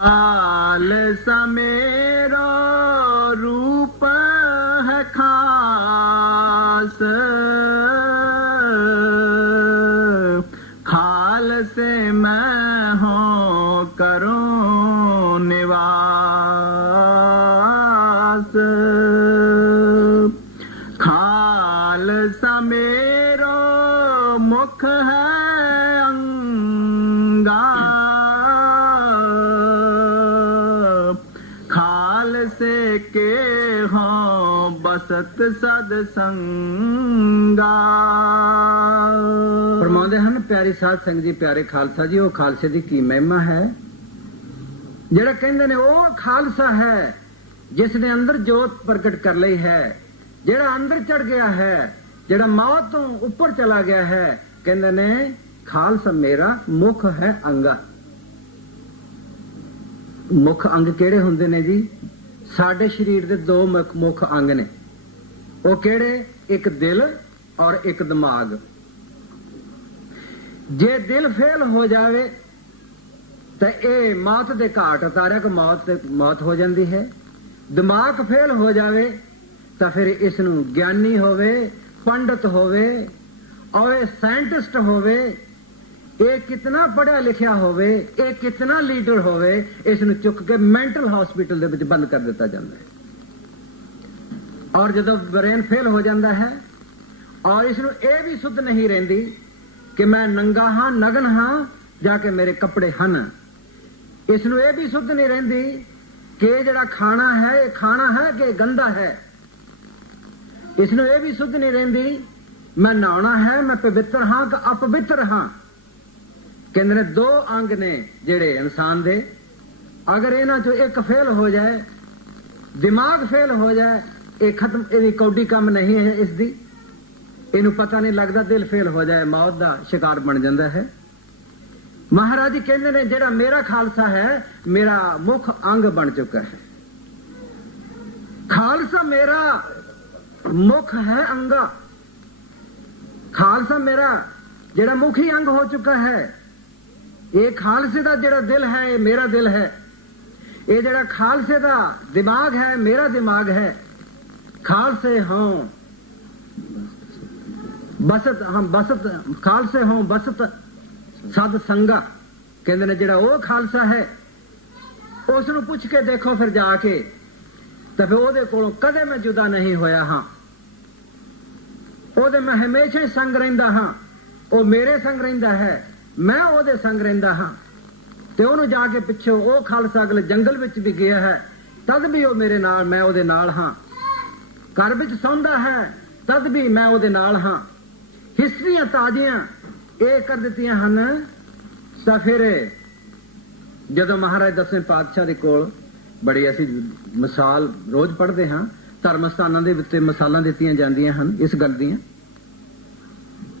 खालसा मेरा रूप है खास, खालसे मैं हूँ करूँ निवास। खालसा मेरो मुख है अंगा, खालसे के हों बसत सद संगा। फरमाते हैं प्यारी साध संगत जी, प्यारे खालसा जी, वो खालसे दी की महिमा है। जेड़ा कहंदे ने वो खालसा है जिसने अंदर जोत प्रकट कर ली है, जेड़ा अंदर चढ़ गया है, जेड़ा मौत तो ऊपर चला गया है। कहंदे ने खालसा मेरा मुख है अंगा। मुख अंग केड़े हुंदे ने जी? साडे शरीर दे दो मुख अंग ने। वो केड़े? एक दिल और एक दिमाग। जे दिल फेल हो जावे तो ये मौत दे घाट उतारिया को मौत हो जाती है। दिमाग फेल हो जावे तो फिर इसनू ज्ञानी होवे, पंडित होवे और साइंटिस्ट होवे, ये कितना पढ़िया लिखिया होवे, ये कितना लीडर होवे, इसनू चुक के मेंटल हॉस्पिटल दे विच बंद कर दिता जाता है। और जदों ब्रेन फेल हो जाता है और इसनू ये भी सुध नहीं रहिंदी कि मैं नंगा हाँ, नगन हाँ, जाके मेरे कपड़े हन। इसनू ये भी सुध नहीं रहिंदी कि जड़ा खाना है ये खाना है कि गंदा है। इसनू ये भी सुध नहीं रहिंदी मैं नहाना है, मैं पवित्र हाँ कि अपवित्र हाँ। कहंदे ने दो अंग ने जेड़े इंसान दे, अगर इन्हां चों एक फेल हो जाए, दिमाग फेल हो जाए, ये खत्म, ये कौडी कम नहीं है इसदी। इनू पता नहीं लगता, दिल फेल हो जाए मौत का शिकार बन जाता है। महाराज जी कहते ने जेड़ा मेरा खालसा है मेरा मुख अंग बन चुका है। खालसा मेरा मुख है अंगा। खालसा मेरा जेड़ा मुखी अंग हो चुका है। ये खालसे का जेड़ा दिल है ये मेरा दिल है। ये जेड़ा खालसे का दिमाग है मेरा दिमाग है। खालसे हों बसत, हम बसत, खालसे हों बसत सद संगा। कहते ने जेड़ा वो खालसा है उसनू पूछ के देखो फिर जाके, तो फिर ओदे कोलों कदे मैं जुदा नहीं होया हाँ। ओदे मैं हमेशा ही संग रहिंदा हाँ। वो मेरे संग रहिंदा है, मैं ओदे संग रहिंदा हाँ। ते ओनू जाके पिछो वो खालसा अगले जंगल विच भी गया है, तद भी वो मेरे नाल, मैं ओदे नाल हाँ। घर विच सौंदा है तद भी मैं ओदे नाल हाँ। हिस्ट्रियां ताजियां ये कर दित्तियां हन। तो फिर जदों महाराज 10वें पातशाह दे कोल बड़ी ऐसी मिसाल रोज पढ़ते हाँ, धर्म स्थानां दे विच मिसालां दित्तियां जांदियां हन इस गल दियां।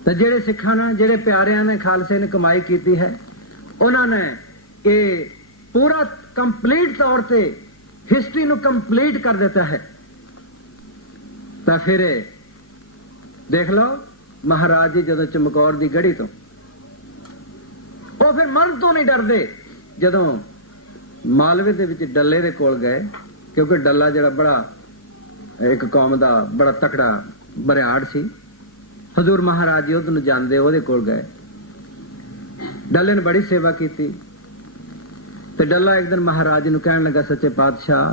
तो जेड़े सिखां ने, जेड़े प्यारियां ने खालसे ने कमाई कीती है, उन्होंने ये पूरा कंप्लीट तौर पे हिस्ट्री नू कंप्लीट कर देता है। तो फिर देख लो महाराज जी जदों चमकौर दी गढ़ी तो वो फिर मन तो नहीं डरदे। जदों मालवे दे विच डल्ले दे कोल गए, क्योंकि डल्ला जड़ा बड़ा एक कौम दा बड़ा तकड़ा बरियाड़ सी, हजूर महाराज जी उधर जांदे ओहदे कोल गए। डल्ले ने बड़ी सेवा की। ते डल्ला एक दिन महाराज नूं कहण लगा, सच्चे पातशाह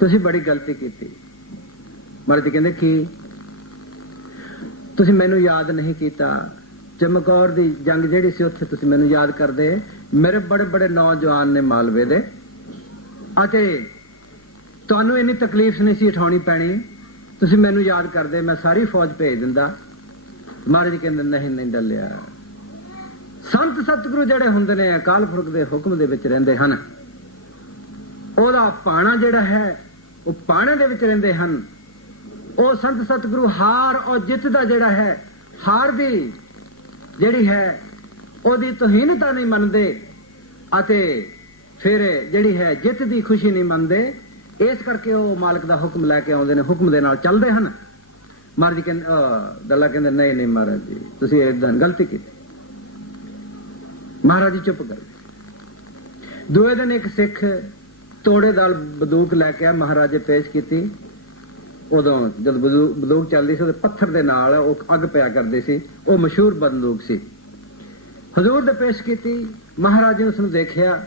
तुसीं बड़ी गलती की। महाराज जी कहंदे की? तुसीं मैनूं याद नहीं कीता। चमकौर दी जंग जिहड़ी सी उत्थे तुसीं मैनूं याद करदे। मेरे बड़े बड़े नौजवान ने मालवे दे, अते तुहानूं इन्नी तकलीफ नहीं सी उठाउणी पैणी, तुसीं मैनूं याद करदे, मैं सारी फौज भेज दिंदा। महाराज जी कहंदे नहीं नहीं डल्लिया, संत सतगुरु जिहड़े हुंदे ने अकाल पुरख दे हुक्म दे विच रहिंदे हन। ओहदा पाणा जिहड़ा है वो पाणे दे विच रहिंदे हन। ਉਹ संत सतगुरु हार और जित का जिहड़ा है, हार दी जिहड़ी है ओहदी तोहीनता नहीं मनदे, अते फिर जिहड़ी है जित दी खुशी नहीं मनदे। इस करके वो मालिक का हुक्म लैके आउंदे ने, हुक्म दे नाल चलदे हन। महाराज जी कहंदे डल्ला कहंदे नहीं नहीं महाराज जी तुसीं इदां गलती की। महाराज जी चुप कर। ਦੂਏ ਦਿਨ ਇੱਕ ਸਿੱਖ ਤੋੜੇ ਨਾਲ ਬੰਦੂਕ ਲੈ ਕੇ ਆ ਮਹਾਰਾਜੇ ਪੇਸ਼ ਕੀਤੀ। ਉਦੋਂ ਜਦ ਬੰਦੂਕ ਚੱਲਦੀ ਸੀ ਉਹਦੇ ਪੱਥਰ ਦੇ ਨਾਲ ਉਹ ਅੱਗ ਪਿਆ ਕਰਦੇ ਸੀ, ਉਹ ਮਸ਼ਹੂਰ ਬੰਦੂਕ ਸੀ। ਹਜ਼ੂਰ ਦੇ ਪੇਸ਼ ਕੀਤੀ। ਮਹਾਰਾਜ ਨੇ ਉਸਨੂੰ ਦੇਖਿਆ,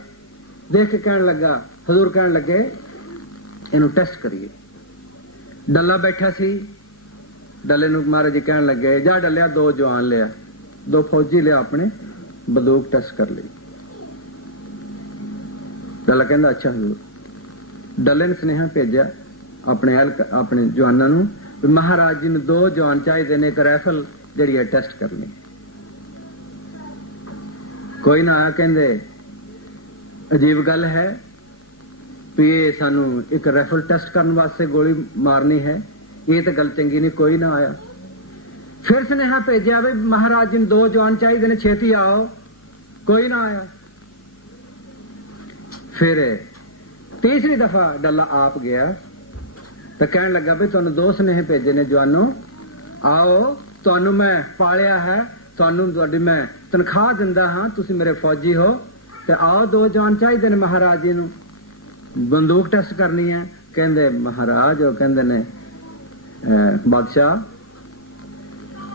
ਦੇਖ ਕੇ ਕਹਿਣ ਲੱਗਾ, ਹਜ਼ੂਰ ਕਹਿਣ ਲੱਗੇ ਇਹਨੂੰ ਟੈਸਟ ਕਰੀਏ। ਡੱਲਾ ਬੈਠਾ ਸੀ, ਡੱਲੇ ਨੂੰ ਮਹਾਰਾਜ ਜੀ ਕਹਿਣ ਲੱਗੇ ਜਾ ਡੱਲਿਆ 2 ਜਵਾਨ ਲਿਆ, 2 ਫੌਜੀ ਲਿਆ, ਆਪਣੇ ਬੰਦੂਕ ਟੈਸਟ ਕਰ ਲਈ। ਡੱਲਾ ਕਹਿੰਦਾ ਅੱਛਾ ਹਜ਼ੂਰ। ਡੱਲੇ ਨੇ ਸੁਨੇਹਾ ਭੇਜਿਆ ਆਪਣੇ ਜਵਾਨਾਂ ਨੂੰ ਵੀ ਮਹਾਰਾਜ ਜੀ ਨੂੰ 2 ਜਵਾਨ ਚਾਹੀਦੇ ਨੇ, ਇੱਕ ਰਾਈਫਲ ਜਿਹੜੀ ਹੈ ਟੈਸਟ ਕਰਨੀ। ਕੋਈ ਨਾ ਆਇਆ। ਕਹਿੰਦੇ ਅਜੀਬ ਗੱਲ ਹੈ ਵੀ ਇਹ ਸਾਨੂੰ ਇੱਕ ਰਾਈਫਲ ਟੈਸਟ ਕਰਨ ਵਾਸਤੇ ਗੋਲੀ ਮਾਰਨੀ ਹੈ, ਇਹ ਤਾਂ ਗੱਲ ਚੰਗੀ ਨਹੀਂ। ਕੋਈ ਨਾ ਆਇਆ। ਫਿਰ ਸੁਨੇਹਾ ਭੇਜਿਆ ਵੀ ਮਹਾਰਾਜ ਜੀ ਨੂੰ 2 ਜਵਾਨ ਚਾਹੀਦੇ ਨੇ, ਛੇਤੀ ਆਓ। ਕੋਈ ਨਾ ਆਇਆ। ਫਿਰ ਤੀਸਰੀ ਦਫਾ ਡੱਲਾ ਆਪ ਗਿਆ ਤਾਂ ਕਹਿਣ ਲੱਗਾ ਵੀ ਤੁਹਾਨੂੰ 2 ਸੁਨੇਹੇ ਭੇਜੇ ਨੇ ਜਵਾਨੋ, ਆਓ, ਤੁਹਾਨੂੰ ਮੈਂ ਪਾਲਿਆ ਹੈ, ਤੁਹਾਨੂੰ ਤੁਹਾਡੀ ਮੈਂ ਤਨਖਾਹ ਦਿੰਦਾ ਹਾਂ, ਤੁਸੀਂ ਮੇਰੇ ਫੌਜੀ ਹੋ, ਤੇ ਆਓ 2 ਜਵਾਨ ਚਾਹੀਦੇ ਨੇ ਮਹਾਰਾਜ ਜੀ ਨੂੰ, ਬੰਦੂਕ ਟੈਸਟ ਕਰਨੀ ਹੈ। ਕਹਿੰਦੇ ਮਹਾਰਾਜ, ਉਹ ਕਹਿੰਦੇ ਨੇ ਬਾਦਸ਼ਾਹ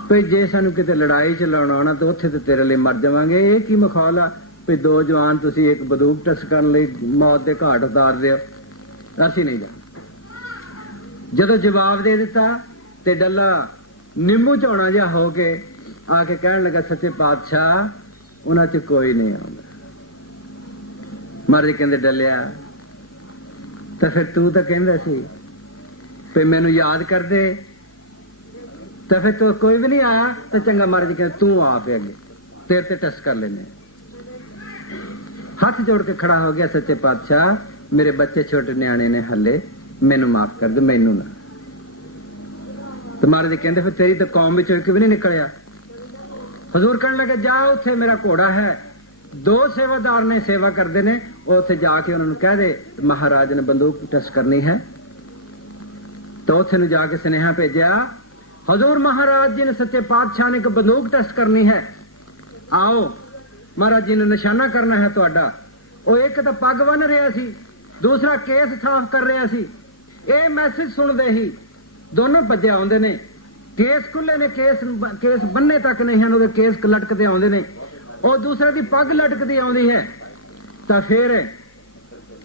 ਵੀ ਜੇ ਸਾਨੂੰ ਕਿਤੇ ਲੜਾਈ ਚ ਲਾਉਣਾ ਤਾਂ ਉੱਥੇ ਤੇ ਤੇਰੇ ਲਈ ਮਰ ਜਾਵਾਂਗੇ। ਇਹ ਕੀ ਮਖੌਲ ਆ ਵੀ 2 ਜਵਾਨ ਤੁਸੀਂ ਇੱਕ ਬੰਦੂਕ ਟੈਸਟ ਕਰਨ ਲਈ ਮੌਤ ਦੇ ਘਾਟ ਉਤਾਰ ਦਿਓ, ਅਸੀਂ ਨਹੀਂ ਜਾਣਾ। ਜਦੋਂ ਜਵਾਬ ਦੇ ਦਿੱਤਾ ਤੇ ਡੱਲਾ ਨਿੰਮੂ ਝੋਣਾ ਜਿਹਾ ਹੋ ਕੇ ਆ ਕੇ ਕਹਿਣ ਲੱਗਾ ਸੱਚੇ ਪਾਤਸ਼ਾਹ ਉਹਨਾਂ ਚ ਕੋਈ ਨਹੀਂ ਆਉਂਦਾ। ਮਹਾਰਾਜ ਕਹਿੰਦੇ ਡੱਲਿਆ ਤਾਂ ਫਿਰ ਤੂੰ ਤਾਂ ਕਹਿੰਦਾ ਸੀ ਵੀ ਮੈਨੂੰ ਯਾਦ ਕਰਦੇ, ਤਾਂ ਫਿਰ ਤੂੰ ਕੋਈ ਵੀ ਨਹੀਂ ਆਇਆ ਤਾਂ ਚੰਗਾ। ਮਹਾਰਾਜ ਕਹਿੰਦੇ ਤੂੰ ਆਪ ਅੱਗੇ, ਤੇਰੇ ਤੇ ਟੈਸਟ ਕਰ ਲੈਨੇ। ਹੱਥ ਜੋੜ ਕੇ ਖੜਾ ਹੋ ਗਿਆ, ਸੱਚੇ ਪਾਤਸ਼ਾਹ ਮੇਰੇ ਬੱਚੇ ਛੋਟੇ ਨਿਆਣੇ ਨੇ ਹੱਲੇ, ਮੈਨੂੰ ਮਾਫ ਕਰ ਦੇ, ਮੈਨੂੰ ਨਾ। ਤੇ ਮਹਾਰਾਜ ਕਹਿੰਦੇ ਫਿਰ ਤੇਰੀ ਤਾਂ ਕੌਮ ਵਿੱਚੋਂ ਇੱਕ ਵੀ ਨਹੀਂ ਨਿਕਲਿਆ। ਹਜ਼ੂਰ ਕਹਿਣ ਲੱਗੇ ਜਾ ਉੱਥੇ ਮੇਰਾ ਘੋੜਾ ਹੈ, 2 ਸੇਵਾਦਾਰ ਨੇ ਸੇਵਾ ਕਰਦੇ ਨੇ, ਉਹ ਉੱਥੇ ਜਾ ਕੇ ਉਹਨਾਂ ਨੂੰ ਕਹਿ ਦੇ ਮਹਾਰਾਜ ਨੇ ਬੰਦੂਕ ਟੈਸਟ ਕਰਨੀ ਹੈ। ਤਾਂ ਉੱਥੇ ਨੂੰ ਜਾ ਕੇ ਸੁਨੇਹਾ ਭੇਜਿਆ, ਹਜ਼ੂਰ ਮਹਾਰਾਜ ਜੀ ਨੇ ਸੱਚੇ ਪਾਤਸ਼ਾਹ ਨੇ ਇੱਕ ਬੰਦੂਕ ਟੈਸਟ ਕਰਨੀ ਹੈ, ਆਓ ਮਹਾਰਾਜ ਜੀ ਨੇ ਨਿਸ਼ਾਨਾ ਕਰਨਾ ਹੈ ਤੁਹਾਡਾ। ਉਹ ਇੱਕ ਤਾਂ ਪੱਗ ਬੰਨ ਰਿਹਾ ਸੀ, ਦੂਸਰਾ ਕੇਸ ਸਾਫ਼ ਕਰ ਰਿਹਾ ਸੀ। ਇਹ ਮੈਸੇਜ ਸੁਣਦੇ ਹੀ ਦੋਨੋਂ ਭੱਜੇ ਆਉਂਦੇ ਨੇ। ਕੇਸ ਖੁੱਲੇ ਨੇ, ਕੇਸ ਬੰਨੇ ਤੱਕ ਨਹੀਂ ਹਨ, ਉਹਦੇ ਕੇਸ ਲਟਕਦੇ ਆਉਂਦੇ ਨੇ, ਉਹ ਦੂਸਰੇ ਦੀ ਪੱਗ ਲਟਕਦੀ ਆਉਂਦੀ ਹੈ। ਤਾਂ ਫਿਰ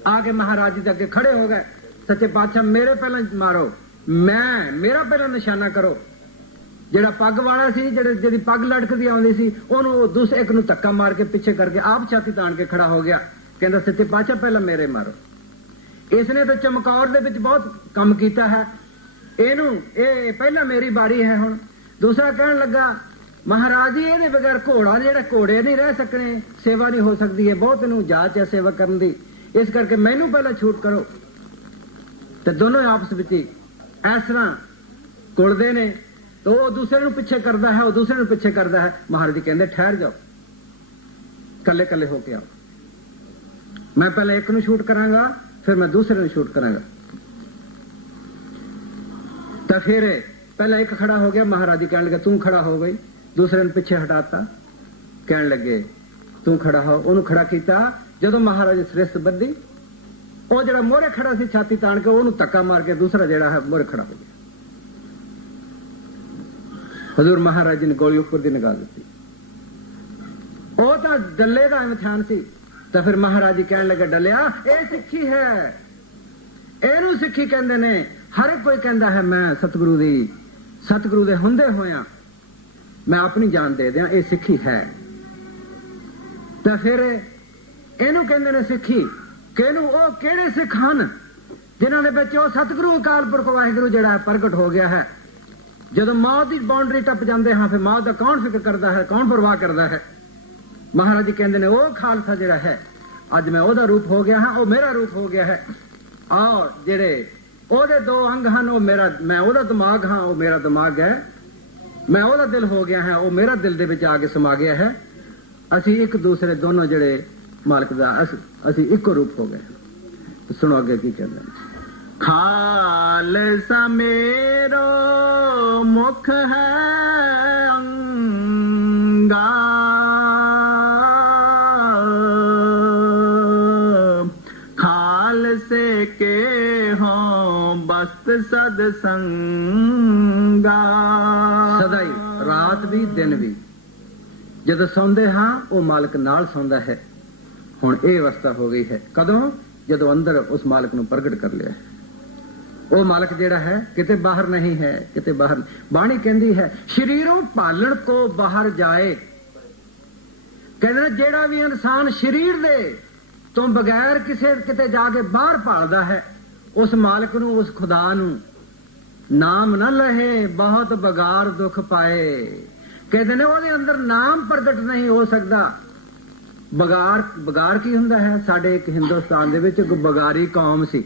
ਆ ਕੇ ਮਹਾਰਾਜ ਜੀ ਦੇ ਅੱਗੇ ਖੜੇ ਹੋ ਗਏ, ਸੱਚੇ ਪਾਤਸ਼ਾਹ ਮੇਰੇ ਪਹਿਲਾਂ ਮਾਰੋ, ਮੇਰਾ ਪਹਿਲਾਂ ਨਿਸ਼ਾਨਾ ਕਰੋ। ਜਿਹੜਾ ਪੱਗ ਵਾਲਾ ਸੀ, ਜਿਹਦੀ ਪੱਗ ਲਟਕਦੀ ਆਉਂਦੀ ਸੀ, ਉਹਨੂੰ ਦੂਸਰੇ ਇੱਕ ਨੂੰ ਧੱਕਾ ਮਾਰ ਕੇ ਪਿੱਛੇ ਕਰਕੇ ਆਪ ਛਾਤੀ ਤਾਣ ਕੇ ਖੜਾ ਹੋ ਗਿਆ। ਕਹਿੰਦਾ ਸੱਚੇ ਪਾਤਸ਼ਾਹ ਪਹਿਲਾਂ ਮੇਰੇ ਮਾਰੋ। ਇਸਨੇ ਤਾਂ ਚਮਕੌਰ ਦੇ ਵਿੱਚ ਬਹੁਤ ਕੰਮ ਕੀਤਾ ਹੈ, ਇਹ ਪਹਿਲਾਂ ਮੇਰੀ ਬਾਰੀ ਹੈ ਹੁਣ। ਦੂਸਰਾ ਕਹਿਣ ਲੱਗਾ ਮਹਾਰਾਜ ਜੀ ਇਹਦੇ ਬਗੈਰ ਘੋੜਾ, ਜਿਹੜਾ ਘੋੜੇ ਨਹੀਂ ਰਹਿ ਸਕਣੇ, ਸੇਵਾ ਨਹੀਂ ਹੋ ਸਕਦੀ ਹੈ, ਬਹੁਤ ਇਹਨੂੰ ਜਾਚ ਹੈ ਸੇਵਾ ਕਰਨ ਦੀ, ਇਸ ਕਰਕੇ ਮੈਨੂੰ ਪਹਿਲਾਂ ਛੂਟ ਕਰੋ। ਤੇ ਦੋਨੋਂ ਆਪਸ ਵਿੱਚ ਇਸ ਤਰ੍ਹਾਂ ਕੁਲਦੇ ਨੇ, ਤਾਂ ਉਹ ਦੂਸਰੇ ਨੂੰ ਪਿੱਛੇ ਕਰਦਾ ਹੈ, ਉਹ ਦੂਸਰੇ ਨੂੰ ਪਿੱਛੇ ਕਰਦਾ ਹੈ। ਮਹਾਰਾਜ ਜੀ ਕਹਿੰਦੇ ਠਹਿਰ ਜਾਓ, ਕੱਲੇ ਕੱਲੇ ਹੋ ਕੇ ਆਓ, ਮੈਂ ਪਹਿਲਾਂ ਇੱਕ ਨੂੰ ਸ਼ੂਟ ਕਰਾਂਗਾ, ਫਿਰ ਮੈਂ ਦੂਸਰੇ ਨੂੰ ਸ਼ੂਟ ਕਰਾਂਗਾ। ਤਾਂ ਫਿਰ ਪਹਿਲਾਂ ਇੱਕ ਖੜਾ ਹੋ ਗਿਆ, ਮਹਾਰਾਜ ਜੀ ਕਹਿਣ ਲੱਗੇ ਤੂੰ ਖੜਾ ਹੋ ਗਈ, ਦੂਸਰੇ ਨੂੰ ਪਿੱਛੇ ਹਟਾਤਾ, ਕਹਿਣ ਲੱਗੇ ਤੂੰ ਖੜਾ ਹੋ, ਉਹਨੂੰ ਖੜਾ ਕੀਤਾ। ਜਦੋਂ ਮਹਾਰਾਜ ਸ੍ਰਿਸ਼ਟ ਬੱਧੀ, ਉਹ ਜਿਹੜਾ ਮੋਹਰੇ ਖੜਾ ਸੀ ਛਾਤੀ ਤਾਣ ਕੇ, ਉਹਨੂੰ ਧੱਕਾ ਮਾਰ ਕੇ ਦੂਸਰਾ ਜਿਹੜਾ ਹੈ ਮੋਹਰੇ ਖੜਾ ਹੋ ਗਿਆ। ਹਜ਼ੂਰ ਮਹਾਰਾਜ ਜੀ ਨੇ ਗੋਲੀ ਉੱਪਰ ਦੀ ਨਿਗਾਹ ਦਿੱਤੀ, ਉਹ ਤਾਂ ਡੱਲੇ ਦਾ ਇਮਤਿਹਾਨ ਸੀ। ਤਾਂ ਫਿਰ ਮਹਾਰਾਜ ਜੀ ਕਹਿਣ ਲੱਗੇ ਡੱਲਿਆ ਇਹ ਸਿੱਖੀ ਹੈ, ਇਹਨੂੰ ਸਿੱਖੀ ਕਹਿੰਦੇ ਨੇ। ਹਰ ਇੱਕ ਕੋਈ ਕਹਿੰਦਾ ਹੈ ਮੈਂ ਸਤਿਗੁਰੂ ਦੇ ਹੁੰਦੇ ਹੋਇਆਂ ਮੈਂ ਆਪਣੀ ਜਾਨ ਦੇ ਦਿਆਂ, ਇਹ ਸਿੱਖੀ ਹੈ। ਤਾਂ ਫਿਰ ਇਹਨੂੰ ਕਹਿੰਦੇ ਨੇ ਸਿੱਖੀ। ਕਿਹਨੂੰ? ਉਹ ਕਿਹੜੇ ਸਿੱਖ ਹਨ ਜਿਨ੍ਹਾਂ ਦੇ ਵਿੱਚ ਉਹ ਸਤਿਗੁਰੂ ਅਕਾਲ ਪੁਰਖ ਵਾਹਿਗੁਰੂ ਜਿਹੜਾ ਹੈ ਪ੍ਰਗਟ ਹੋ ਗਿਆ ਹੈ। ਜਦੋਂ ਮੌਤ ਦੀ ਬਾਉਂਡਰੀ ਟੱਪ ਜਾਂਦੇ ਹਾਂ, ਫਿਰ ਮੌਤ ਦਾ ਕੌਣ ਫਿਕਰ ਕਰਦਾ ਹੈ, ਕੌਣ ਪਰਵਾਹ ਕਰਦਾ ਹੈ? ਮਹਾਰਾਜ ਜੀ ਕਹਿੰਦੇ ਨੇ ਉਹ ਖਾਲਸਾ ਜਿਹੜਾ ਹੈ, ਅੱਜ ਮੈਂ ਉਹਦਾ ਰੂਪ ਹੋ ਗਿਆ ਹਾਂ, ਉਹ ਮੇਰਾ ਰੂਪ ਹੋ ਗਿਆ ਹੈ। ਔਰ ਜਿਹੜੇ ਉਹਦੇ 2 ਅੰਗ ਹਨ, ਉਹ ਮੈਂ ਉਹਦਾ ਦਿਮਾਗ ਹਾਂ, ਉਹ ਮੇਰਾ ਦਿਮਾਗ ਹੈ। ਮੈਂ ਉਹਦਾ ਦਿਲ ਹੋ ਗਿਆ ਹੈ, ਉਹ ਮੇਰਾ ਦਿਲ ਦੇ ਵਿੱਚ ਆ ਕੇ ਸਮਾ ਗਿਆ ਹੈ। ਅਸੀਂ ਇੱਕ ਦੂਸਰੇ ਦੋਨੋਂ ਜਿਹੜੇ ਮਾਲਕ ਦਾ, ਅਸੀਂ ਇੱਕੋ ਰੂਪ ਹੋ ਗਏ। ਸੁਣੋ ਅੱਗੇ ਕੀ ਕਹਿੰਦੇ ਨੇ। ਖਾਲਸਾ ਮੇਰੋ ਮੁਖ ਹੈ ਅੰਗਾ, सद संगा। ਸਦਾ ਹੀ, ਰਾਤ ਵੀ ਦਿਨ ਵੀ, ਜਦੋਂ ਸੌਂਦੇ ਹਾਂ ਉਹ ਮਾਲਕ ਨਾਲ ਸੌਂਦਾ ਹੈ। ਹੁਣ ਇਹ ਅਵਸਥਾ ਹੋ ਗਈ ਹੈ, ਕਦੋਂ? ਜਦੋਂ ਅੰਦਰ ਉਸ ਮਾਲਕ ਨੂੰ ਪ੍ਰਗਟ ਕਰ ਲਿਆ। ਉਹ ਮਾਲਕ ਜਿਹੜਾ ਹੈ ਕਿਤੇ ਬਾਹਰ ਨਹੀਂ ਹੈ, ਕਿਤੇ ਬਾਹਰ ਨਹੀਂ। ਬਾਣੀ ਕਹਿੰਦੀ ਹੈ ਸ਼ਰੀਰੋਂ ਭਾਲਣ ਕੋ ਬਾਹਰ ਜਾਏ। ਕਹਿੰਦੇ ਨੇ ਜਿਹੜਾ ਵੀ ਇਨਸਾਨ ਸਰੀਰ ਦੇ ਤੋਂ ਬਗੈਰ ਕਿਸੇ ਕਿਤੇ ਜਾ ਕੇ ਬਾਹਰ ਭਾਲਦਾ ਹੈ, ਉਸ ਮਾਲਕ ਨੂੰ, ਉਸ ਖੁਦਾ ਨੂੰ, ਨਾਮ ਨਾ ਲਹੇ ਬਹੁਤ ਬਗਾਰ ਦੁੱਖ ਪਾਏ। ਕਹਿੰਦੇ ਨੇ ਉਹਦੇ ਅੰਦਰ ਨਾਮ ਪ੍ਰਗਟ ਨਹੀਂ ਹੋ ਸਕਦਾ। ਬਗਾਰ ਕੀ ਹੁੰਦਾ ਹੈ? ਸਾਡੇ ਇੱਕ ਹਿੰਦੁਸਤਾਨ ਦੇ ਵਿੱਚ ਇੱਕ ਬਗਾਰੀ ਕੌਮ ਸੀ,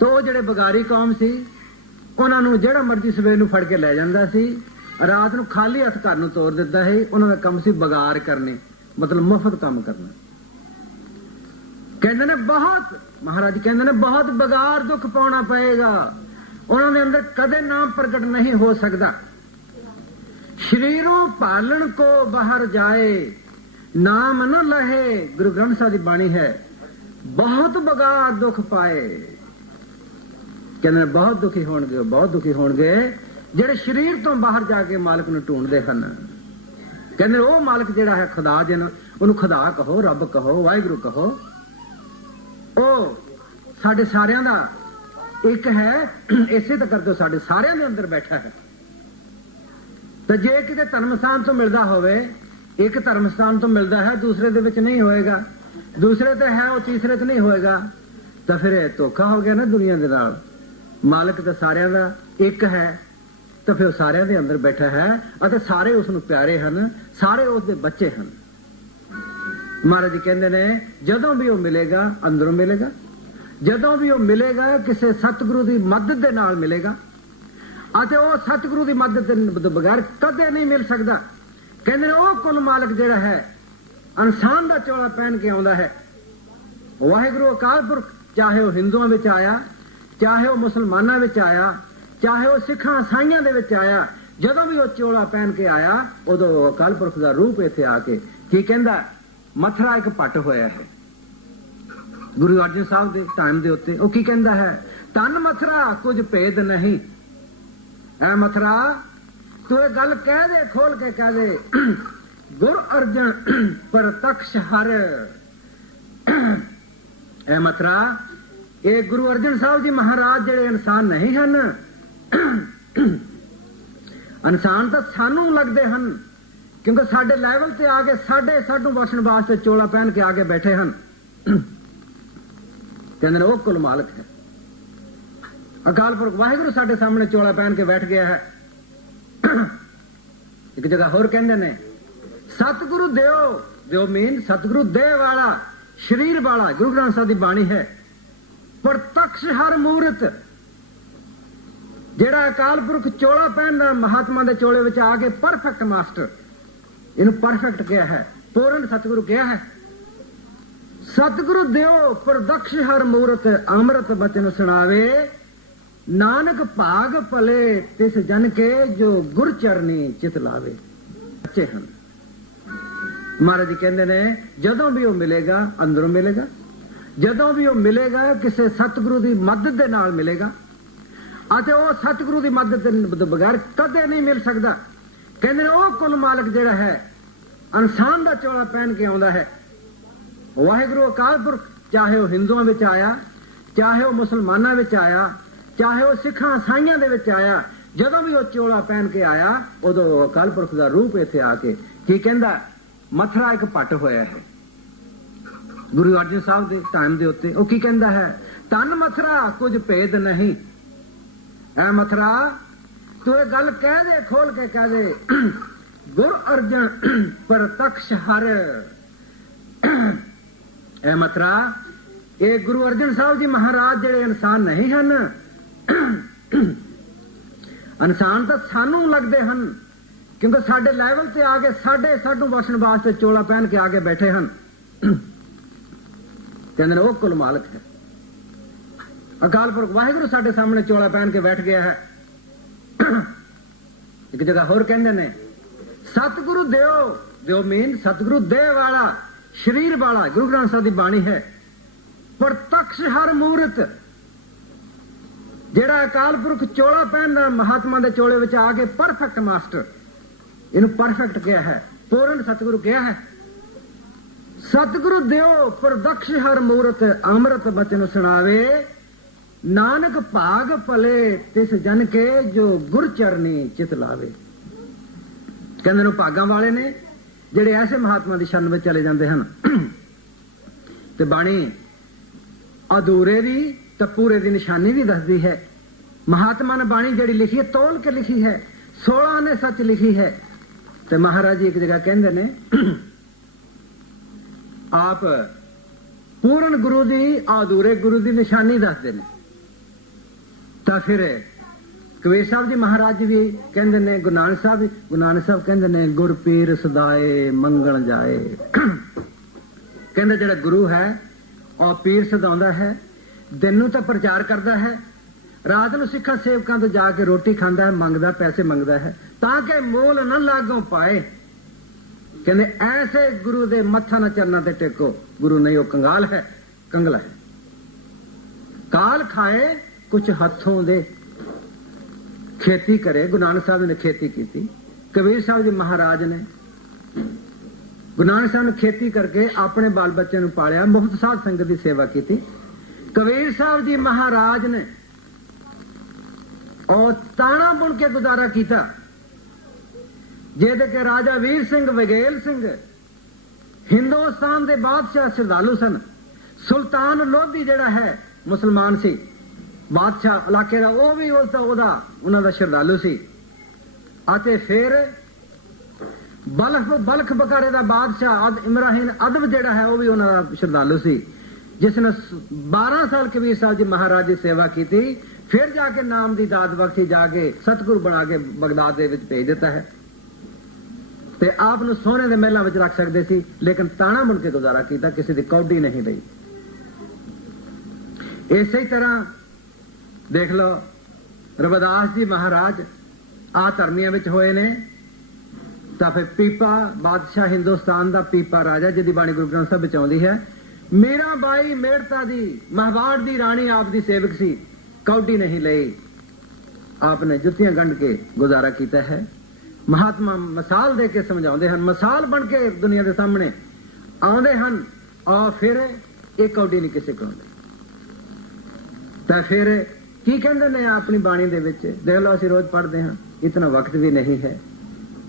ਤੋ ਉਹ ਜਿਹੜੇ ਬਗਾਰੀ ਕੌਮ ਸੀ ਉਹਨਾਂ ਨੂੰ ਜਿਹੜਾ ਮਰਜ਼ੀ ਸਵੇਰ ਨੂੰ ਫੜ ਕੇ ਲੈ ਜਾਂਦਾ ਸੀ, ਰਾਤ ਨੂੰ ਖਾਲੀ ਹੱਥ ਘਰ ਨੂੰ ਤੋਰ ਦਿੱਤਾ ਹੈ। ਉਹਨਾਂ ਦਾ ਕੰਮ ਸੀ ਬਗਾਰ ਕਰਨੇ, ਮਤਲਬ ਮੁਫਤ ਕੰਮ ਕਰਨਾ। ਕਹਿੰਦੇ ਨੇ ਬਹੁਤ, ਮਹਾਰਾਜ ਕਹਿੰਦੇ ਨੇ ਬਹੁਤ ਬਗਾਰ ਦੁੱਖ ਪਾਉਣਾ ਪਏਗਾ। ਉਹਨਾਂ ਦੇ ਅੰਦਰ ਕਦੇ ਨਾਮ ਪ੍ਰਗਟ ਨਹੀਂ ਹੋ ਸਕਦਾ। ਸ਼ਰੀਰੋਂ ਪਾਲਣ ਕੋ ਬਾਹਰ ਜਾਏ ਨਾਮ ਨ ਲਹੇ। ਗੁਰੂ ਗ੍ਰੰਥ ਸਾਹਿਬ ਦੀ ਬਾਣੀ ਹੈ, ਬਹੁਤ ਬਗਾਰ ਦੁੱਖ ਪਾਏ। ਕਹਿੰਦੇ ਨੇ ਬਹੁਤ ਦੁਖੀ ਹੋਣਗੇ, ਬਹੁਤ ਦੁਖੀ ਹੋਣਗੇ ਜਿਹੜੇ ਸਰੀਰ ਤੋਂ ਬਾਹਰ ਜਾ ਕੇ ਮਾਲਕ ਨੂੰ ਢੂੰਡਦੇ ਹਨ। ਕਹਿੰਦੇ ਉਹ ਮਾਲਕ ਜਿਹੜਾ ਹੈ ਖੁਦਾ, ਜਿਹਨੂੰ ਉਹਨੂੰ ਖੁਦਾ ਕਹੋ, ਰੱਬ ਕਹੋ, ਵਾਹਿਗੁਰੂ ਕਹੋ, ਉਹ ਸਾਡੇ ਸਾਰਿਆਂ ਦਾ ਇੱਕ ਹੈ। ਇਸੇ ਤਾਂ ਕਰਕੇ ਸਾਡੇ ਸਾਰਿਆਂ ਦੇ ਅੰਦਰ ਬੈਠਾ ਹੈ। ਤੇ ਜੇ ਕਿਤੇ ਧਰਮ ਸਥਾਨ ਤੋਂ ਮਿਲਦਾ ਹੋਵੇ, ਇੱਕ ਧਰਮ ਸਥਾਨ ਤੋਂ ਮਿਲਦਾ ਹੈ, ਦੂਸਰੇ ਦੇ ਵਿੱਚ ਨਹੀਂ ਹੋਏਗਾ, ਦੂਸਰੇ ਤੇ ਹੈ ਉਹ ਤੀਸਰੇ ਤੇ ਨਹੀਂ ਹੋਏਗਾ, ਤਾਂ ਫਿਰ ਇਹ ਧੋਖਾ ਹੋ ਗਿਆ ਨਾ ਦੁਨੀਆ ਦੇ ਨਾਲ। ਮਾਲਕ ਤਾਂ ਸਾਰਿਆਂ ਦਾ ਇੱਕ ਹੈ, ਤਾਂ ਫਿਰ ਸਾਰਿਆਂ ਦੇ ਅੰਦਰ ਬੈਠਾ ਹੈ ਅਤੇ ਸਾਰੇ ਉਸ ਨੂੰ ਪਿਆਰੇ ਹਨ, ਸਾਰੇ ਉਸ ਦੇ ਬੱਚੇ ਹਨ। ਮਹਾਰਾਜ ਜੀ ਕਹਿੰਦੇ ਨੇ ਜਦੋਂ ਵੀ ਉਹ ਮਿਲੇਗਾ ਅੰਦਰੋਂ ਮਿਲੇਗਾ, ਜਦੋਂ ਵੀ ਉਹ ਮਿਲੇਗਾ ਕਿਸੇ ਸਤਿਗੁਰੂ ਦੀ ਮਦਦ ਦੇ ਨਾਲ ਮਿਲੇਗਾ, ਅਤੇ ਉਹ ਸਤਿਗੁਰੂ ਦੀ ਮਦਦ ਦੇ ਬਗੈਰ ਕਦੇ ਨਹੀਂ ਮਿਲ ਸਕਦਾ। ਕਹਿੰਦੇ ਨੇ ਉਹ ਕੁੱਲ ਮਾਲਕ ਜਿਹੜਾ ਹੈ ਇਨਸਾਨ ਦਾ ਚੋਲਾ ਪਹਿਨ ਕੇ ਆਉਂਦਾ ਹੈ। ਵਾਹਿਗੁਰੂ ਅਕਾਲ ਪੁਰਖ, ਚਾਹੇ ਉਹ ਹਿੰਦੂਆਂ ਵਿੱਚ ਆਇਆ, ਚਾਹੇ ਉਹ ਮੁਸਲਮਾਨਾਂ ਵਿੱਚ ਆਇਆ, ਚਾਹੇ ਉਹ ਸਿੱਖਾਂ ਇਸਾਈਆਂ ਦੇ ਵਿੱਚ ਆਇਆ, ਜਦੋਂ ਵੀ ਉਹ ਚੋਲਾ ਪਹਿਨ ਕੇ ਆਇਆ, ਉਦੋਂ ਅਕਾਲ ਪੁਰਖ ਦਾ ਰੂਪ ਇੱਥੇ ਆ ਕੇ ਕੀ ਕਹਿੰਦਾ? ਮਥਰਾ ਇੱਕ ਪੱਟ ਹੋਇਆ ਹੈ। ਗੁਰੂ ਅਰਜਨ ਸਾਹਿਬ ਦੇ ਟਾਈਮ ਦੇ ਉੱਤੇ ਉਹ ਕੀ ਕਹਿੰਦਾ ਹੈ? ਤਨ ਮਥਰਾ ਕੁਝ ਭੇਦ ਨਹੀਂ। ਐ ਮਥਰਾ ਤੂੰ ਇਹ ਗੱਲ ਕਹਿ ਦੇ, ਖੋਲ ਕੇ ਕਹਿ ਦੇ, ਗੁਰ ਅਰਜਨ ਪ੍ਰਤੱਖ ਹਰ। ਐ ਮਥਰਾ, ਇਹ ਗੁਰੂ ਅਰਜਨ ਸਾਹਿਬ ਜੀ ਮਹਾਰਾਜ ਜਿਹੜੇ ਇਨਸਾਨ ਨਹੀਂ ਹਨ। ਇਨਸਾਨ ਤਾਂ ਸਾਨੂੰ ਲੱਗਦੇ ਹਨ, ਕਿਉਂਕਿ ਸਾਡੇ ਲੈਵਲ ਤੇ ਆ ਕੇ ਸਾਨੂੰ ਬਖਸ਼ਣ ਵਾਸਤੇ ਚੋਲਾ ਪਹਿਨ ਕੇ ਆ ਕੇ ਬੈਠੇ ਹਨ। ਕਹਿੰਦੇ ਨੇ ਉਹ ਕੁੱਲ ਮਾਲਕ ਹੈ। ਅਕਾਲ ਪੁਰਖ ਵਾਹਿਗੁਰੂ ਸਾਡੇ ਸਾਹਮਣੇ ਚੋਲਾ ਪਹਿਨ ਕੇ ਬੈਠ ਗਿਆ ਹੈ। ਇੱਕ ਜਗ੍ਹਾ ਹੋਰ ਕਹਿੰਦੇ ਨੇ ਸਤਿਗੁਰੂ ਦਿਓ, ਦਿਓ ਮੀਨ ਸਤਿਗੁਰੂ ਦੇ ਵਾਲਾ, ਸਰੀਰ ਵਾਲਾ। ਗੁਰੂ ਗ੍ਰੰਥ ਸਾਹਿਬ ਦੀ ਬਾਣੀ ਹੈ, ਪ੍ਰਤੱਖ ਹਰ ਮੂਰਤ। ਜਿਹੜਾ ਅਕਾਲ ਪੁਰਖ ਚੋਲਾ ਪਹਿਨਦਾ ਮਹਾਤਮਾ ਦੇ ਚੋਲੇ ਵਿੱਚ ਆ ਕੇ ਪਰਫੈਕਟ ਮਾਸਟਰ, ਇਹਨੂੰ ਪਰਫੈਕਟ ਕਿਹਾ ਹੈ, ਪੂਰਨ ਸਤਿਗੁਰੂ ਕਿਹਾ ਹੈ। ਸਤਿਗੁਰੂ ਦਿਓ ਪ੍ਰਤੱਖ ਹਰ ਮੂਰਤ, ਅੰਮ੍ਰਿਤ ਬਚਨ ਸੁਣਾਵੇ, ਨਾਨਕ ਭਾਗ ਭਲੇ ਤਿਸ ਜਨ ਕੇ ਜੋ ਗੁਰ ਚਰਨੀ ਚਿਤ ਲਾਵੇ। ਬੱਚੇ ਹਨ। ਮਹਾਰਾਜ ਜੀ ਕਹਿੰਦੇ ਨੇ ਜਦੋਂ ਵੀ ਉਹ ਮਿਲੇਗਾ ਅੰਦਰੋਂ ਮਿਲੇਗਾ, ਜਦੋਂ ਵੀ ਉਹ ਮਿਲੇਗਾ ਕਿਸੇ ਸਤਿਗੁਰੂ ਦੀ ਮਦਦ ਦੇ ਨਾਲ ਮਿਲੇਗਾ, ਅਤੇ ਉਹ ਸਤਿਗੁਰੂ ਦੀ ਮਦਦ ਦੇ ਬਗੈਰ ਕਦੇ ਨਹੀਂ ਮਿਲ ਸਕਦਾ। ਕਹਿੰਦੇ ਨੇ ਉਹ ਕੁੱਲ ਮਾਲਕ ਜਿਹੜਾ ਹੈ ਇਨਸਾਨ ਦਾ ਚੋਲਾ ਪਹਿਨ ਕੇ ਆਉਂਦਾ ਹੈ। ਵਾਹਿਗੁਰੂ ਅਕਾਲ ਪੁਰਖ, ਚਾਹੇ ਉਹ ਹਿੰਦੂਆਂ ਵਿੱਚ ਆਇਆ, ਚਾਹੇ ਉਹ ਮੁਸਲਮਾਨਾਂ ਵਿੱਚ ਆਇਆ, ਚਾਹੇ ਉਹ ਸਿੱਖਾਂ ਇਸਾਈਆਂ ਦੇ ਵਿੱਚ ਆਇਆ, ਜਦੋਂ ਵੀ ਉਹ ਚੋਲਾ ਪਹਿਨ ਕੇ ਆਇਆ, ਉਦੋਂ ਅਕਾਲ ਪੁਰਖ ਦਾ ਰੂਪ ਇੱਥੇ ਆ ਕੇ ਕੀ ਕਹਿੰਦਾ? ਮਥਰਾ ਇੱਕ ਪੱਟ ਹੋਇਆ ਹੈ। ਗੁਰੂ ਅਰਜਨ ਸਾਹਿਬ ਦੇ ਟਾਈਮ ਦੇ ਉੱਤੇ ਉਹ ਕੀ ਕਹਿੰਦਾ ਹੈ? ਤਨ ਮਥਰਾ ਕੁਝ ਭੇਦ ਨਹੀਂ। ਐ ਮਥਰਾ ਤੂੰ ਇਹ ਗੱਲ ਕਹਿ ਦੇ, ਖੋਲ ਕੇ ਕਹਿ ਦੇ, ਗੁਰ ਅਰਜਨ ਪ੍ਰਤੱਖ ਹਰ। ਐ ਮਥਰਾ, ਇਹ ਗੁਰੂ ਅਰਜਨ ਸਾਹਿਬ ਜੀ ਮਹਾਰਾਜ ਜਿਹੜੇ ਇਨਸਾਨ ਨਹੀਂ ਹਨ। ਇਨਸਾਨ ਤਾਂ ਸਾਨੂੰ ਲੱਗਦੇ ਹਨ, ਕਿਉਂਕਿ ਸਾਡੇ ਲੈਵਲ ਤੇ ਆ ਕੇ ਸਾਨੂੰ ਬਖਸ਼ਣ ਵਾਸਤੇ ਚੋਲਾ ਪਹਿਨ ਕੇ ਆ ਕੇ ਬੈਠੇ ਹਨ। ਕਹਿੰਦੇ ਨੇ ਉਹ ਕੁੱਲ ਮਾਲਕ ਹੈ। ਅਕਾਲ ਪੁਰਖ ਵਾਹਿਗੁਰੂ ਸਾਡੇ ਸਾਹਮਣੇ ਚੋਲਾ ਪਹਿਨ ਕੇ ਬੈਠ ਗਿਆ ਹੈ। ਇੱਕ ਜਗ੍ਹਾ ਹੋਰ ਕਹਿੰਦੇ ਨੇ ਸਤਿਗੁਰੂ ਦਿਓ, ਦਿਓ ਮੀਨ ਸਤਿਗੁਰੂ ਦੇ ਵਾਲਾ, ਸਰੀਰ ਵਾਲਾ। ਗੁਰੂ ਗ੍ਰੰਥ ਸਾਹਿਬ ਦੀ ਬਾਣੀ ਹੈ, ਪ੍ਰਤੱਖ ਹਰ ਮੂਰਤ। ਜਿਹੜਾ ਅਕਾਲ ਪੁਰਖ ਚੋਲਾ ਪਹਿਨਦਾ ਮਹਾਤਮਾ ਦੇ ਚੋਲੇ ਵਿੱਚ ਆ ਕੇ ਪਰਫੈਕਟ ਮਾਸਟਰ, ਇਹਨੂੰ ਪਰਫੈਕਟ ਕਿਹਾ ਹੈ, ਪੂਰਨ ਸਤਿਗੁਰੂ ਕਿਹਾ ਹੈ। ਸਤਿਗੁਰੂ ਦਿਓ ਪ੍ਰਦਕਸ਼ ਹਰ ਮੂਰਤ, ਅੰਮ੍ਰਿਤ ਬਚਨ ਸੁਣਾਵੇ, ਨਾਨਕ ਭਾਗ ਭਲੇ ਤਿਸ ਜਨ ਕੇ ਜੋ ਗੁਰ ਚਰਨੀ ਚਿਤ ਲਾਵੇ। ਕਹਿੰਦੇ ਨੂੰ ਭਾਗਾਂ ਵਾਲੇ ਨੇ ਜਿਹੜੇ ਐਸੇ ਮਹਾਤਮਾ ਦੀ ਸ਼ਰਨ ਵਿੱਚ ਚਲੇ ਜਾਂਦੇ ਹਨ। ਤੇ ਬਾਣੀ ਅਧੂਰੇ ਦੀ ਤਾਂ ਪੂਰੇ ਦੀ ਨਿਸ਼ਾਨੀ ਵੀ ਦੱਸਦੀ ਹੈ। ਮਹਾਤਮਾ ਨੇ ਬਾਣੀ ਜਿਹੜੀ ਲਿਖੀ ਹੈ ਤੋਲ ਕੇ ਲਿਖੀ ਹੈ, 16 ਨੇ ਸੱਚ ਲਿਖੀ ਹੈ। ਤੇ ਮਹਾਰਾਜ ਜੀ ਇੱਕ ਜਗ੍ਹਾ ਕਹਿੰਦੇ ਨੇ ਆਪ ਪੂਰਨ ਗੁਰੂ ਦੀ ਅਧੂਰੇ ਗੁਰੂ ਦੀ ਨਿਸ਼ਾਨੀ ਦੱਸਦੇ ਨੇ। ਤਾਂ ਫਿਰ ਕਬੀਰ ਸਾਹਿਬ ਜੀ ਮਹਾਰਾਜ ਜੀ ਵੀ ਕਹਿੰਦੇ ਨੇ, ਗੁਰੂ ਨਾਨਕ ਸਾਹਿਬ ਕਹਿੰਦੇ ਨੇ ਗੁਰ ਪੀਰ ਸਦਾਏ ਮੰਗਣ ਜਾਏ। ਕਹਿੰਦੇ ਜਿਹੜਾ ਗੁਰੂ ਹੈ ਉਹ ਪੀਰ ਸਦਾਉਂਦਾ ਹੈ, ਦਿਨ ਨੂੰ ਤਾਂ ਪ੍ਰਚਾਰ ਕਰਦਾ ਹੈ, ਰਾਤ ਨੂੰ ਸਿੱਖਾਂ ਸੇਵਕਾਂ ਤੋਂ ਜਾ ਕੇ ਰੋਟੀ ਖਾਂਦਾ ਹੈ, ਮੰਗਦਾ ਪੈਸੇ ਮੰਗਦਾ ਹੈ ਤਾਂ ਕਿ ਮੋਲ ਨਾ ਲਾਗੋਂ ਪਾਏ। ਕਹਿੰਦੇ ਐਸੇ ਗੁਰੂ ਦੇ ਮੱਥਾ ਨਾ ਚਰਨਾਂ ਤੇ ਟੇਕੋ। ਗੁਰੂ ਨਹੀਂ, ਉਹ ਕੰਗਾਲ ਹੈ, ਕੰਗਲਾ ਹੈ। ਕਾਲ ਖਾਏ ਕੁਛ ਹੱਥੋਂ ਦੇ, ਖੇਤੀ ਕਰੇ। ਗੁਰੂ ਨਾਨਕ ਸਾਹਿਬ ਨੇ ਖੇਤੀ ਕੀਤੀ, ਕਬੀਰ ਸਾਹਿਬ ਜੀ ਮਹਾਰਾਜ ਨੇ ਗੁਰੂ ਨਾਨਕ ਸਾਹਿਬ ਨੇ ਖੇਤੀ ਕਰਕੇ ਆਪਣੇ ਬਾਲ ਬੱਚੇ ਨੂੰ ਪਾਲਿਆ, ਮੁਫਤ ਸਾਧ ਸੰਗਤ ਦੀ ਸੇਵਾ ਕੀਤੀ। ਕਬੀਰ ਸਾਹਿਬ ਜੀ ਮਹਾਰਾਜ ਨੇ ਉਹ ਤਾਣਾ ਬੁਣ ਕੇ ਗੁਜ਼ਾਰਾ ਕੀਤਾ, ਜਿਹਦੇ ਕਿ ਰਾਜਾ ਵੀਰ ਸਿੰਘ ਵਗੇਲ ਸਿੰਘ ਹਿੰਦੁਸਤਾਨ ਦੇ ਬਾਦਸ਼ਾਹ ਸ਼ਰਧਾਲੂ ਸਨ। ਸੁਲਤਾਨ ਲੋਧੀ ਜਿਹੜਾ ਹੈ ਮੁਸਲਮਾਨ ਸੀ, ਬਾਦਸ਼ਾਹ ਇਲਾਕੇ ਦਾ, ਉਹ ਵੀ ਉਹਨਾਂ ਦਾ ਸ਼ਰਧਾਲੂ ਸੀ। ਅਤੇ ਫਿਰ ਬਲਖ ਬਕਾਰੇ ਦਾ ਬਾਦਸ਼ਾਹ ਇਮਰਾਹੀਨ ਅਦਬ ਜਿਹੜਾ ਹੈ ਉਹ ਵੀ ਉਹਨਾਂ ਦਾ ਸ਼ਰਧਾਲੂ ਸੀ, ਜਿਸ ਨੇ 12 ਸਾਲ ਕਬੀਰ ਸਾਹਿਬ ਜੀ ਮਹਾਰਾਜ ਦੀ ਸੇਵਾ ਕੀਤੀ। ਫਿਰ ਜਾ ਕੇ ਨਾਮ ਦੀ ਦਾਤ ਬਖਸ਼ੀ, ਜਾ ਕੇ ਸਤਿਗੁਰੂ ਬਣਾ ਕੇ ਬਗਦਾਦ ਦੇ ਵਿੱਚ ਭੇਜ ਦਿੱਤਾ ਹੈ। ਤੇ ਆਪ ਨੂੰ ਸੋਨੇ ਦੇ ਮਹਿਲਾਂ ਵਿੱਚ ਰੱਖ ਸਕਦੇ ਸੀ, ਲੇਕਿਨ ਤਾਣਾ ਬੁਣ ਕੇ ਗੁਜ਼ਾਰਾ ਕੀਤਾ, ਕਿਸੇ ਦੀ ਕੌਡੀ ਨਹੀਂ ਲਈ। ਇਸੇ ਤਰ੍ਹਾਂ ਦੇਖ ਲਓ ਰਵਿਦਾਸ ਜੀ ਮਹਾਰਾਜ ਆ ਧਰਮੀਆਂ ਵਿੱਚ ਹੋਏ ਨੇ। ਤਾਂ ਫਿਰ ਪੀਪਾ ਬਾਦਸ਼ਾਹ ਹਿੰਦੁਸਤਾਨ ਦਾ ਪੀਪਾ ਰਾਜਾ, ਜਿਹਦੀ ਬਾਣੀ ਗੁਰੂ ਗ੍ਰੰਥ ਸਾਹਿਬ ਵਿੱਚ ਆਉਂਦੀ ਹੈ। ਮੀਰਾ ਬਾਈ ਮੇੜਤਾ ਦੀ ਮਹਵਾੜ ਦੀ ਰਾਣੀ ਆਪ ਦੀ ਸੇਵਕ ਸੀ, ਕੌਡੀ ਨਹੀਂ ਲਈ, ਆਪ ਨੇ ਜੁੱਤੀਆਂ ਗੰਢ ਕੇ ਗੁਜ਼ਾਰਾ ਕੀਤਾ ਹੈ। ਮਹਾਤਮਾ ਮਿਸਾਲ ਦੇ ਕੇ ਸਮਝਾਉਂਦੇ ਹਨ, ਮਿਸਾਲ ਬਣ ਕੇ ਦੁਨੀਆ ਦੇ ਸਾਹਮਣੇ ਆਉਂਦੇ ਹਨ। ਔਰ ਫਿਰ ਇਹ ਕੌਡੀ ਨਹੀਂ ਕਿਸੇ ਕੋਲ। ਤਾਂ ਫਿਰ ਕੀ ਕਹਿੰਦੇ ਨੇ ਆਪਣੀ ਬਾਣੀ ਦੇ ਵਿੱਚ, ਦੇਖ ਲਓ ਅਸੀਂ ਰੋਜ਼ ਪੜ੍ਹਦੇ ਹਾਂ, ਇਤਨਾ ਵਕਤ ਵੀ ਨਹੀਂ ਹੈ।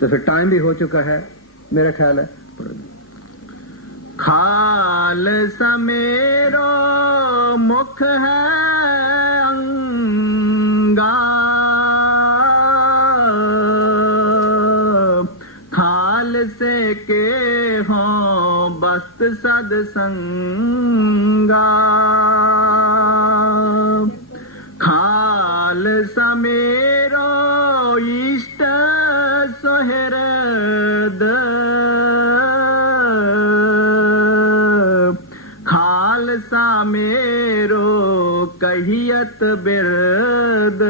तो फिर टाइम भी हो चुका है, मेरा ख्याल है खालसा मेरो मुख है अंगा, खालसे के हो बस्त सद संगा, खालसा मेरो इष्ट सोहरद, खालसा मेरो कहियत बिरद।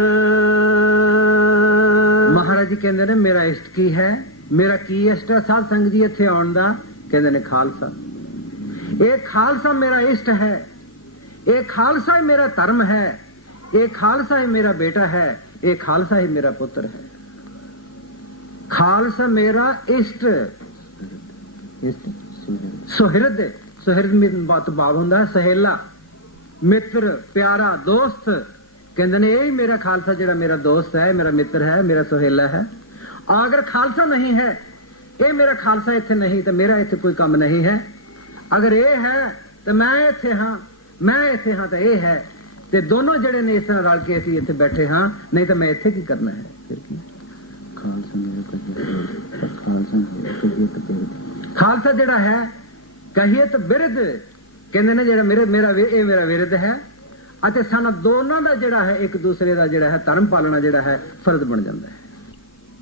महाराज जी कहते ने मेरा इष्ट की है, मेरा की इष्ट है साध संग जी इत्थे आउण दा, कहते ने खालसा। ये खालसा मेरा इष्ट है, ये खालसा ही मेरा धर्म है, ये खालसा ही मेरा बेटा है, ये खालसा ही मेरा पुत्र है। खालसा मेरा इष्ट, सुहृद, सुहृद में बात भाव हुंदा है सहेला, मित्र, प्यारा, दोस्त। कहते ने यही मेरा खालसा जिहड़ा मेरा दोस्त है, मेरा मित्र है, मेरा सुहेला है। और अगर खालसा नहीं है, ये मेरा खालसा इत्थे नहीं तो मेरा इत्थे कोई काम नहीं है। अगर ये है तो मैं इत्थे हाँ, मैं इत्थे हाँ तो ये है, ते दोनों जड़े ने इस तरह रल के असीं इत्थे बैठे हाँ, नहीं तो मैं इत्थे की करना है। फिर की खालसा जिहड़ा है कहियत बिरद, कहंदे ने जिहड़ा मेरा विरद है, ਅਤੇ ਸਾਨੂੰ ਦੋਨਾਂ ਦਾ ਜਿਹੜਾ ਹੈ ਇੱਕ ਦੂਸਰੇ ਦਾ ਜਿਹੜਾ ਹੈ ਧਰਮ ਪਾਲਣਾ ਜਿਹੜਾ ਹੈ ਫਰਜ਼ ਬਣ ਜਾਂਦਾ ਹੈ।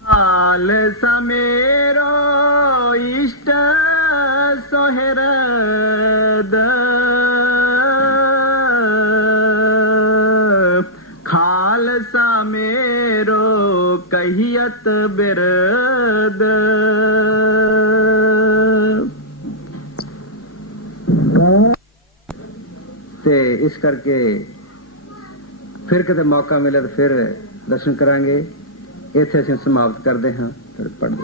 ਖਾਲਸਾ ਮੇਰਾ ਇਸ਼ਟ ਸੁਹਿਰਦ, ਖਾਲਸਾ ਮੇਰੋ ਕਹੀਅਤ ਬਿਰਦ। ਤੇ ਇਸ ਕਰਕੇ ਫਿਰ ਕਿਤੇ ਮੌਕਾ ਮਿਲੇ ਤਾਂ ਫਿਰ ਦਰਸ਼ਨ ਕਰਾਂਗੇ। ਇੱਥੇ ਅਸੀਂ ਸਮਾਪਤ ਕਰਦੇ ਹਾਂ। ਫਿਰ ਪੜ੍ਹਦੇ